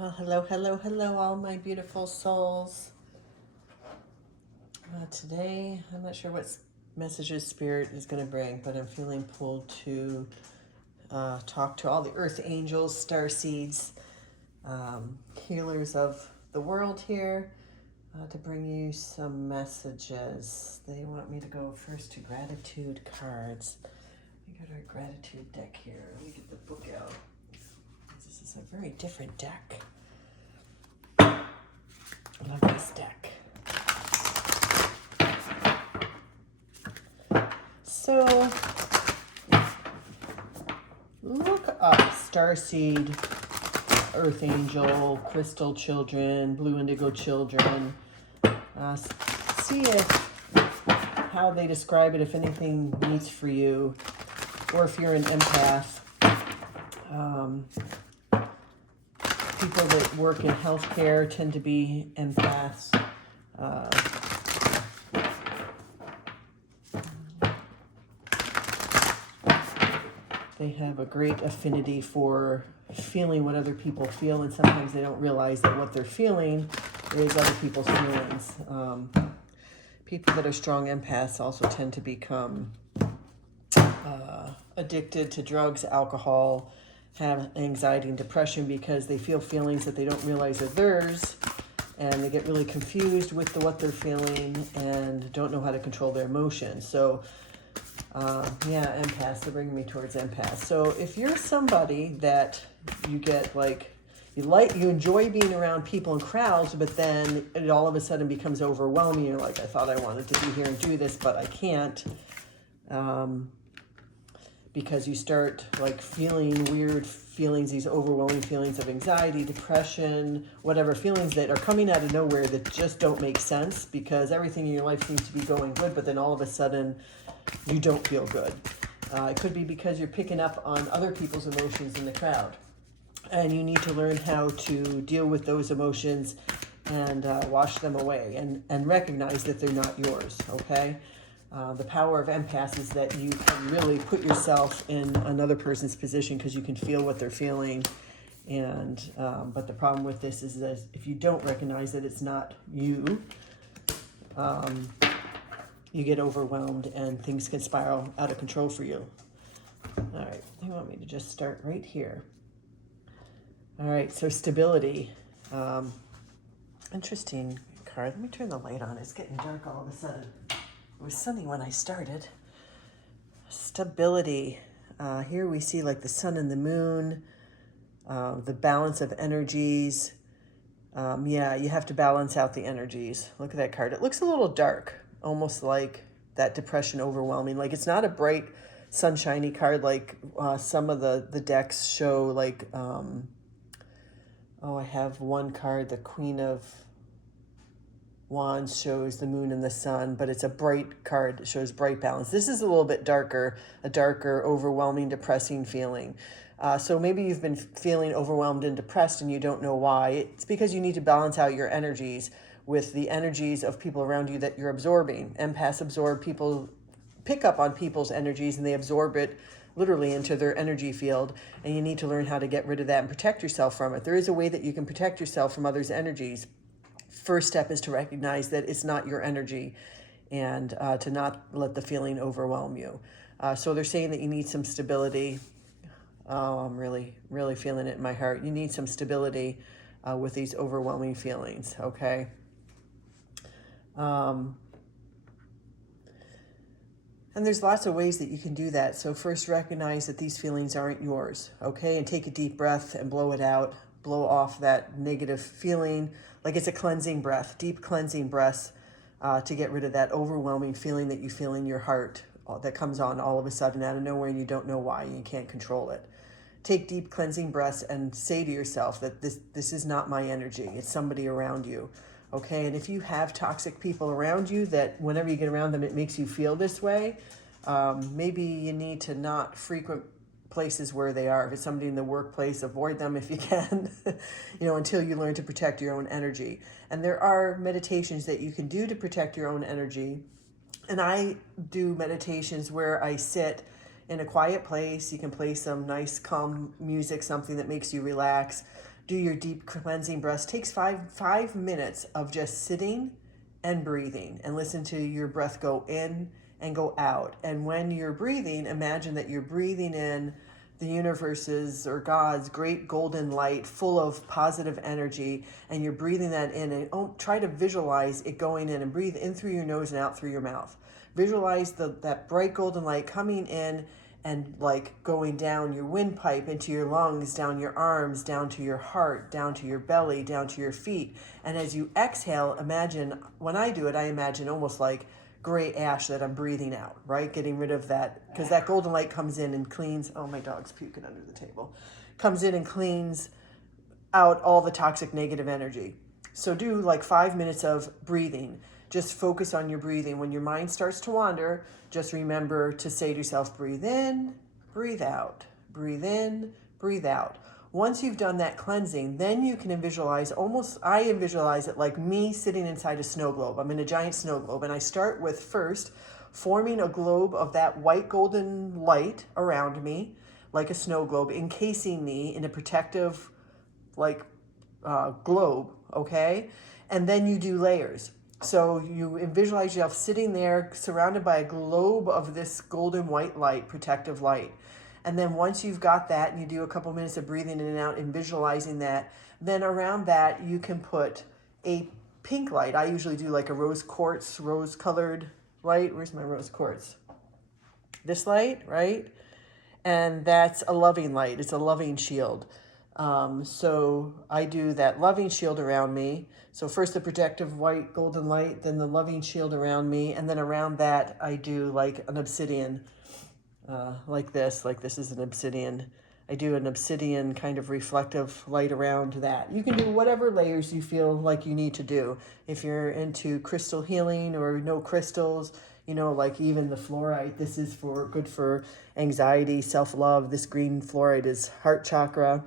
Well, hello, hello, hello, all my beautiful souls. Today, I'm not sure what messages Spirit is going to bring, but I'm feeling pulled to talk to all the Earth Angels, Starseeds, healers of the world here, to bring you some messages. They want me to go first to gratitude cards. We got our gratitude deck here. Let me get the book out. This is a very different deck. I love this deck. So, look up Starseed, Earth Angel, Crystal Children, Blue Indigo Children. See how they describe it, if anything meets for you, or if you're an empath. People that work in healthcare tend to be empaths. They have a great affinity for feeling what other people feel, and sometimes they don't realize that what they're feeling is other people's feelings. People that are strong empaths also tend to become addicted to drugs, alcohol, have anxiety and depression because they feel feelings that they don't realize are theirs, and they get really confused with what they're feeling and don't know how to control their emotions. So empaths, they're bringing me towards empaths. So if you're somebody that you get you enjoy being around people and crowds, but then it all of a sudden becomes overwhelming. You're like, I thought I wanted to be here and do this, but I can't. Because you start feeling weird feelings, these overwhelming feelings of anxiety, depression, whatever feelings that are coming out of nowhere that just don't make sense, because everything in your life seems to be going good, but then all of a sudden you don't feel good. It could be because you're picking up on other people's emotions in the crowd, and you need to learn how to deal with those emotions and wash them away and recognize that they're not yours, okay? The power of empaths is that you can really put yourself in another person's position because you can feel what they're feeling. And but the problem with this is that if you don't recognize that it's not you, you get overwhelmed and things can spiral out of control for you. All right, they want me to just start right here. All right, so stability. Interesting card. Let me turn the light on. It's getting dark all of a sudden. It was sunny when I started. Stability. Here we see the sun and the moon, the balance of energies. You have to balance out the energies. Look at that card. It looks a little dark, almost like that depression overwhelming. It's not a bright, sunshiny card like some of the decks show. I have one card, the Queen of Wands, shows the moon and the sun, but it's a bright card that shows bright balance. This is a little bit darker, a darker, overwhelming, depressing feeling. So maybe you've been feeling overwhelmed and depressed and you don't know why. It's because you need to balance out your energies with the energies of people around you that you're absorbing. Empaths pick up on people's energies, and they absorb it literally into their energy field, and you need to learn how to get rid of that and protect yourself from it. There is a way that you can protect yourself from others' energies. First step is to recognize that it's not your energy, and to not let the feeling overwhelm you. So they're saying that you need some stability. Oh, I'm really, really feeling it in my heart. You need some stability with these overwhelming feelings, okay? And there's lots of ways that you can do that. So first, recognize that these feelings aren't yours, okay? And take a deep breath and blow it out. Blow off that negative feeling, like it's a cleansing breath, deep cleansing breaths, to get rid of that overwhelming feeling that you feel in your heart that comes on all of a sudden out of nowhere, and you don't know why, and you can't control it. Take deep cleansing breaths and say to yourself that this is not my energy. It's somebody around you, okay? And if you have toxic people around you that whenever you get around them, it makes you feel this way, maybe you need to not frequent places where they are. If it's somebody in the workplace, avoid them if you can, until you learn to protect your own energy. And there are meditations that you can do to protect your own energy. And I do meditations where I sit in a quiet place. You can play some nice calm music, something that makes you relax. do your deep cleansing breaths. Takes five minutes of just sitting and breathing, and listen to your breath go in and go out. And when you're breathing, imagine that you're breathing in the universe's or God's great golden light full of positive energy, and you're breathing that in, and try to visualize it going in, and breathe in through your nose and out through your mouth. Visualize that bright golden light coming in and like going down your windpipe into your lungs, down your arms, down to your heart, down to your belly, down to your feet. And as you exhale, imagine, when I do it, I imagine almost like gray ash that I'm breathing out, right? Getting rid of that, because that golden light comes in and cleans, oh, my dog's puking under the table, comes in and cleans out all the toxic negative energy. So do like 5 minutes of breathing. Just focus on your breathing. When your mind starts to wander, just remember to say to yourself, breathe in, breathe out, breathe in, breathe out. Once you've done that cleansing, then you can visualize, I visualize it like me sitting inside a snow globe. I'm in a giant snow globe, and I start with first forming a globe of that white golden light around me, like a snow globe, encasing me in a protective globe, okay? And then you do layers. So you visualize yourself sitting there surrounded by a globe of this golden white light, protective light. And then once you've got that, and you do a couple minutes of breathing in and out and visualizing that, then around that you can put a pink light. I usually do like a rose quartz, rose colored light. Where's my rose quartz? This light, right? And that's a loving light. It's a loving shield. So I do that loving shield around me. So first the protective white golden light, then the loving shield around me. And then around that, I do like an obsidian, like this is an obsidian. I do an obsidian kind of reflective light around that. You can do whatever layers you feel like you need to do. If you're into crystal healing or no crystals, like even the fluorite, this is good for anxiety, self-love. This green fluorite is heart chakra.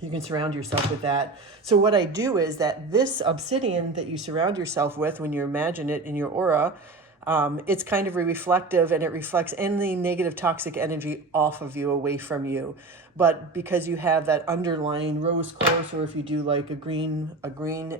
You can surround yourself with that. So what I do is that this obsidian that you surround yourself with, when you imagine it in your aura, it's kind of reflective, and it reflects any negative toxic energy off of you, away from you. But because you have that underlying rose quartz, or if you do like a green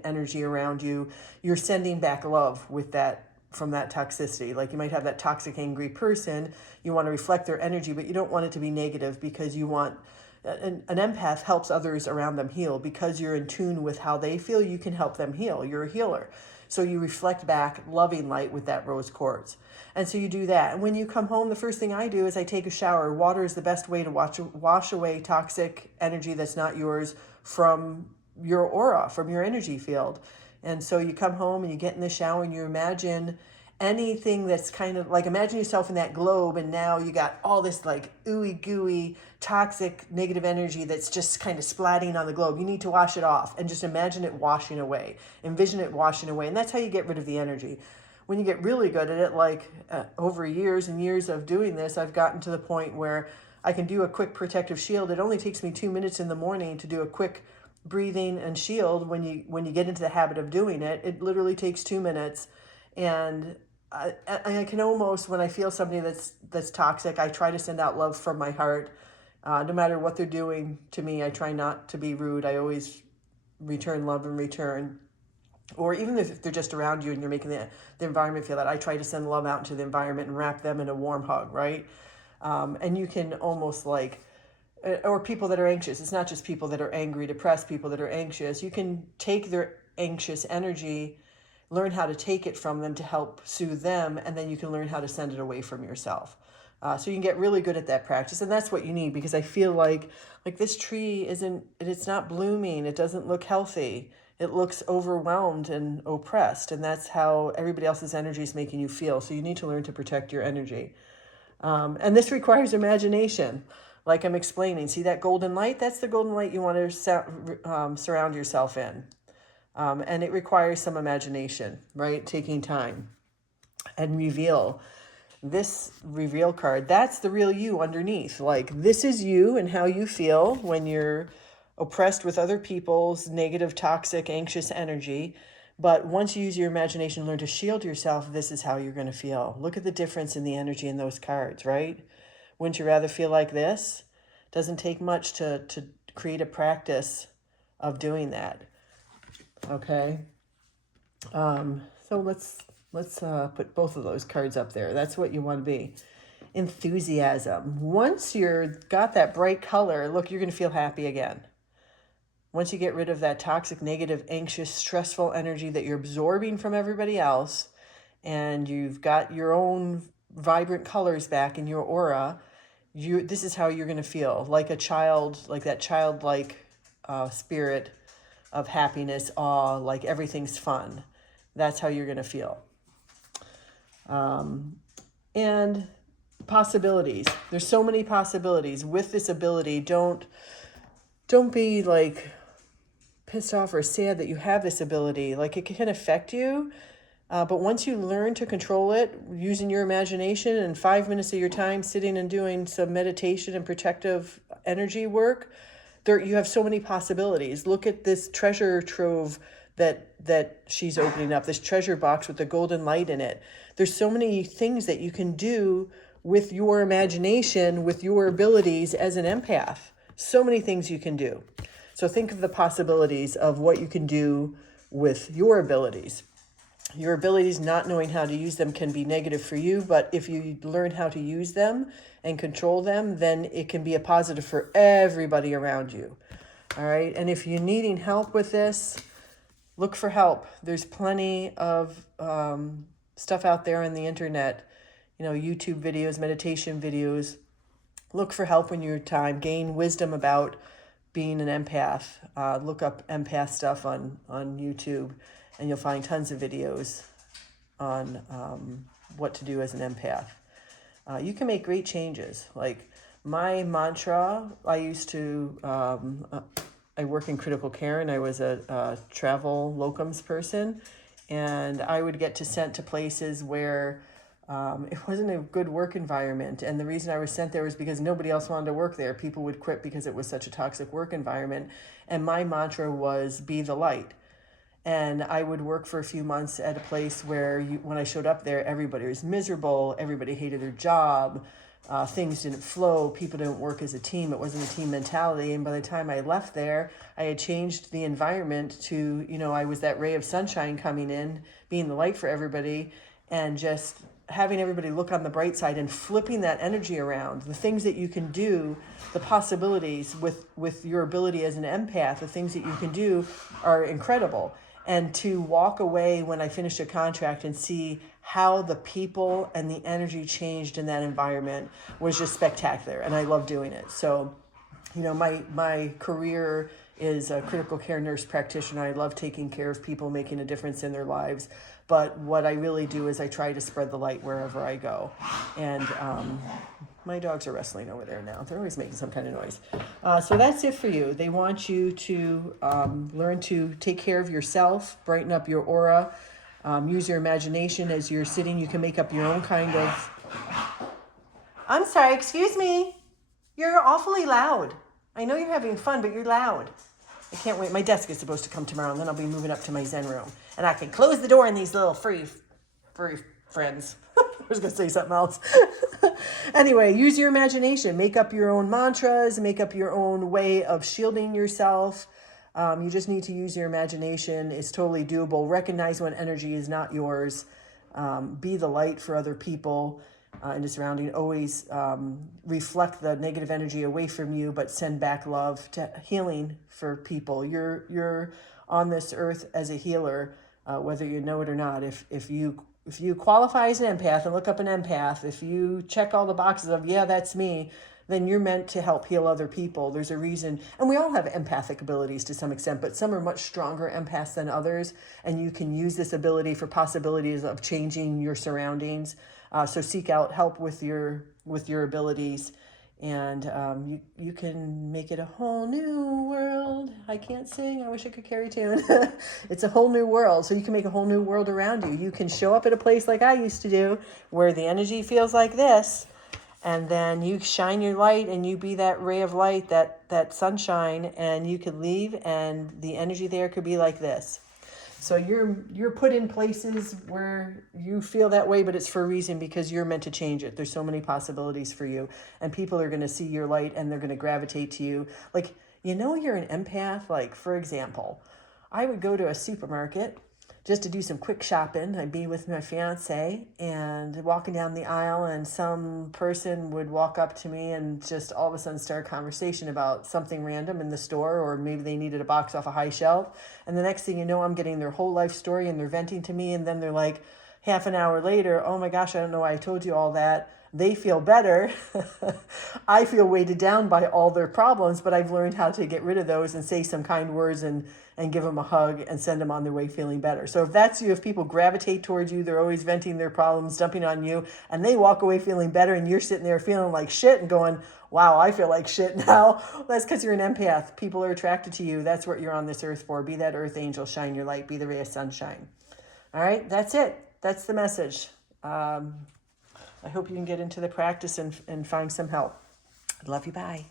energy around you, you're sending back love with that, from that toxicity. Like you might have that toxic, angry person. You want to reflect their energy, but you don't want it to be negative, because you want, an empath helps others around them heal. Because you're in tune with how they feel, you can help them heal. You're a healer. So you reflect back loving light with that rose quartz. And so you do that. And when you come home, the first thing I do is I take a shower. Water is the best way to wash away toxic energy that's not yours from your aura, from your energy field. And so you come home and you get in the shower and you imagine anything that's kind of like, imagine yourself in that globe, and now you got all this like ooey gooey toxic negative energy that's just kind of splatting on the globe. You need to wash it off, and just imagine it washing away. Envision it washing away. And that's how you get rid of the energy. When you get really good at it, over years and years of doing this, I've gotten to the point where I can do a quick protective shield. It only takes me 2 minutes in the morning to do a quick breathing and shield. When you get into the habit of doing it, it literally takes 2 minutes. And I can almost, when I feel somebody that's toxic, I try to send out love from my heart. No matter what they're doing to me, I try not to be rude. I always return love in return. Or even if they're just around you and you're making the environment feel that, I try to send love out into the environment and wrap them in a warm hug, right? And you can almost like, or people that are anxious. It's not just people that are angry, depressed, people that are anxious. You can take their anxious energy, learn how to take it from them to help soothe them, and then you can learn how to send it away from yourself. So you can get really good at that practice, and that's what you need, because I feel like this tree it's not blooming. It doesn't look healthy. It looks overwhelmed and oppressed, and that's how everybody else's energy is making you feel. So you need to learn to protect your energy. And this requires imagination, like I'm explaining. See that golden light? That's the golden light you want to surround yourself in. And it requires some imagination, right? Taking time. And reveal. This reveal card, that's the real you underneath. Like, this is you and how you feel when you're oppressed with other people's negative, toxic, anxious energy. But once you use your imagination, learn to shield yourself, this is how you're going to feel. Look at the difference in the energy in those cards, right? Wouldn't you rather feel like this? Doesn't take much to create a practice of doing that. Okay. So let's put both of those cards up there. That's what you want to be. Enthusiasm. Once you're got that bright color, look, you're going to feel happy again. Once you get rid of that toxic, negative, anxious, stressful energy that you're absorbing from everybody else, and you've got your own vibrant colors back in your aura, this is how you're going to feel, like a child, like that childlike spirit of happiness, awe, like everything's fun. That's how you're going to feel. And possibilities. There's so many possibilities with this ability. Don't be like pissed off or sad that you have this ability. Like, it can affect you. But once you learn to control it using your imagination and 5 minutes of your time sitting and doing some meditation and protective energy work, you have so many possibilities. Look at this treasure trove that she's opening up, this treasure box with the golden light in it. There's so many things that you can do with your imagination, with your abilities as an empath. So many things you can do. So think of the possibilities of what you can do with your abilities. Your abilities, not knowing how to use them, can be negative for you, but if you learn how to use them and control them, then it can be a positive for everybody around you. All right. And if you're needing help with this, look for help. There's plenty of stuff out there on the internet, YouTube videos, meditation videos. Look for help when you're time. Gain wisdom about being an empath. Look up empath stuff on YouTube, and you'll find tons of videos on what to do as an empath. You can make great changes. Like my mantra, I work in critical care, and I was a travel locums person, and I would get sent to places where it wasn't a good work environment. And the reason I was sent there was because nobody else wanted to work there. People would quit because it was such a toxic work environment. And my mantra was be the light. And I would work for a few months at a place where when I showed up there, everybody was miserable. Everybody hated their job. Things didn't flow. People didn't work as a team. It wasn't a team mentality. And by the time I left there, I had changed the environment to, I was that ray of sunshine coming in, being the light for everybody, and just having everybody look on the bright side and flipping that energy around. The things that you can do, the possibilities with your ability as an empath, the things that you can do are incredible. And to walk away when I finished a contract and see how the people and the energy changed in that environment was just spectacular. And I love doing it. So, my career is a critical care nurse practitioner. I love taking care of people, making a difference in their lives. But what I really do is I try to spread the light wherever I go. And my dogs are wrestling over there now. They're always making some kind of noise. So that's it for you. They want you to learn to take care of yourself, brighten up your aura, use your imagination as you're sitting. You can make up your own kind of... I'm sorry, excuse me. You're awfully loud. I know you're having fun, but you're loud. I can't wait. My desk is supposed to come tomorrow, and then I'll be moving up to my Zen room. And I can close the door in these little furry friends. I was going to say something else. Anyway, use your imagination. Make up your own mantras. Make up your own way of shielding yourself. You just need to use your imagination. It's totally doable. Recognize when energy is not yours. Be the light for other people in the surrounding. Always reflect the negative energy away from you, but send back love to healing for people. You're on this earth as a healer, whether you know it or not. If you qualify as an empath and look up an empath, if you check all the boxes of, yeah, that's me, then you're meant to help heal other people. There's a reason. And we all have empathic abilities to some extent, but some are much stronger empaths than others. And you can use this ability for possibilities of changing your surroundings. So seek out help with your abilities, and you can make it a whole new world. I can't sing. I wish I could carry tune. It's a whole new world. So you can make a whole new world around you. You can show up at a place like I used to do, where the energy feels like this, and then you shine your light and you be that ray of light, that sunshine, and you could leave and the energy there could be like this. So you're put in places where you feel that way, but it's for a reason, because you're meant to change it. There's so many possibilities for you, and people are going to see your light and they're going to gravitate to you. Like, You know you're an empath. Like, for example, I would go to a supermarket just to do some quick shopping. I'd be with my fiance and walking down the aisle, and some person would walk up to me and just all of a sudden start a conversation about something random in the store, or maybe they needed a box off a high shelf. And the next thing you know, I'm getting their whole life story and they're venting to me. And then they're like, half an hour later, oh my gosh, I don't know why I told you all that. They feel better. I feel weighted down by all their problems, but I've learned how to get rid of those and say some kind words and give them a hug and send them on their way feeling better. So if that's you, if people gravitate towards you, they're always venting their problems, dumping on you, and they walk away feeling better, and you're sitting there feeling like shit and going, wow, I feel like shit now. Well, that's because you're an empath. People are attracted to you. That's what you're on this earth for. Be that earth angel, shine your light, be the ray of sunshine. All right, that's it. That's the message. I hope you can get into the practice and find some help. Love you. Bye.